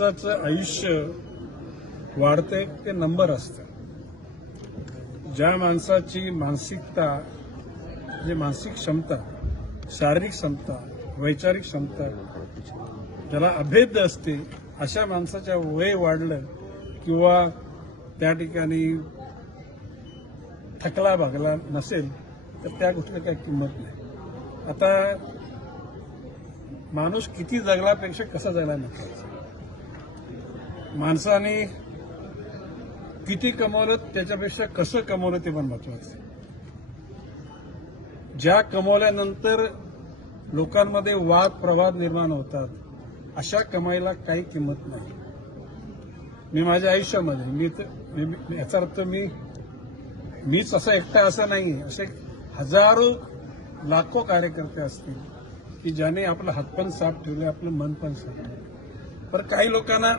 माणसाचं आयुष्य वाढते ते नंबर असतं. ज्या माणसाची मानसिकता म्हणजे मानसिक क्षमता, शारीरिक क्षमता, वैचारिक क्षमता ज्याला अभेद्य असते, अशा माणसाच्या वय वाढलं किंवा त्या ठिकाणी थकला भागला नसेल तर त्या गोष्टीला काही किंमत नाही. आता माणूस किती जगल्यापेक्षा कसा जगला महत्वाचा. माणसाने किती कमवलं त्याच्यापेक्षा कसं कमवलं ते पण महत्वाचं. ज्या कमवल्यानंतर लोकांमध्ये वाद प्रवाद निर्माण होतात अशा कमाईला काही किंमत नाही. मी माझ्या आयुष्यामध्ये याचा अर्थ मीच असा एकटा असं नाही, असे हजारो लाखो कार्यकर्ते असतील की ज्याने आपलं हात पण साफ ठेवले, आपलं मन पण साफ ठेवलं. पण काही लोकांना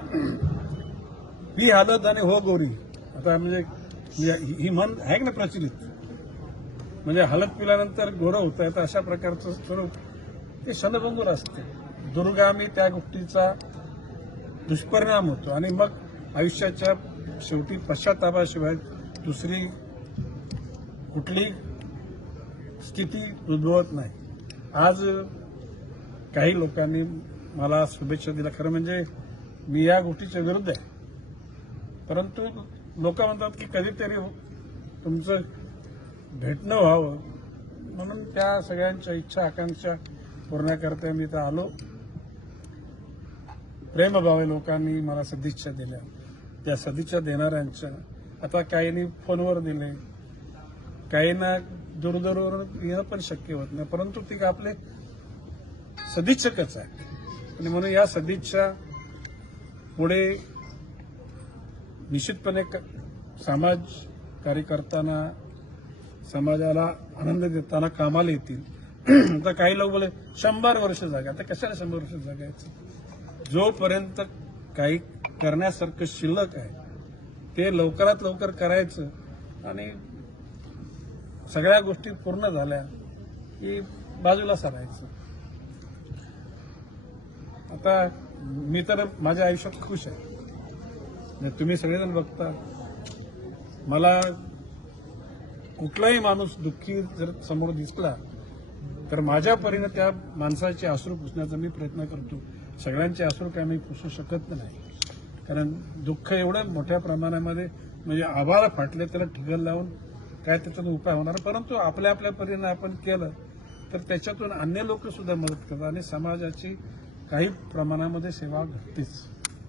ही हालत आणि हो गोरी, आता म्हणजे ही म्हण आहे ना प्रचलित, म्हणजे हलत पिल्यानंतर गोरं होत आहे, तर अशा प्रकारचं स्वरूप ते क्षणभंगूर असते. दुर्गामी त्या गोष्टीचा दुष्परिणाम होतो आणि मग आयुष्याच्या शेवटी पश्चातापाशिवाय दुसरी कुठली स्थिती उद्भवत नाही. आज काही लोकांनी मला शुभेच्छा दिल्या. खरं म्हणजे मी या गोष्टीच्या विरुद्ध आहे, परंतु लोक म्हणतात की कधीतरी तुमचं भेटणं व्हावं म्हणून त्या सगळ्यांच्या इच्छा आकांक्षा पूर्ण करता मी इथं आलो. प्रेमभावे लोकांनी मला सदिच्छा दिल्या. त्या सदिच्छा देणाऱ्यांच्या आता काहींनी फोनवर दिले, काहींना दूरदूरवरून येणं पण शक्य होत नाही, परंतु ते आपले सदिच्छकच आहे आणि म्हणून या सदिच्छा पुढे निश्चितपणे समाज कार्य करताना समाजाला आनंद देताना कामाला येतील. आता काही लोक बोले 100 वर्ष जगा. आता कशाला 100 वर्ष जगायचं? जोपर्यंत काही करण्यासारखं शिल्लक आहे ते लवकरात लवकर करायचं आणि सगळ्या गोष्टी पूर्ण झाल्या की बाजूला सरायचं. आता मी तर माझ्या आयुष्यात खुश आहे. तुम्ही सगळेजण बघता, मला कुठलाही माणूस दुःखी जर समोर दिसला तर माझ्या परीने त्या माणसाचे अश्रू पुसण्याचा मी प्रयत्न करतो. सगळ्यांचे अश्रू काय मी पुसू शकत नाही, कारण दुःख एवढं मोठ्या प्रमाणामध्ये म्हणजे आभाळ फाटले त्याला ठिगळ लावून काय त्याच्यातून उपाय होणार. परंतु आपल्या आपल्या परीने आपण केलं तर त्याच्यातून अन्य लोक सुद्धा मदत करतात आणि समाजाची काही प्रमाणामध्ये सेवा घडतेच.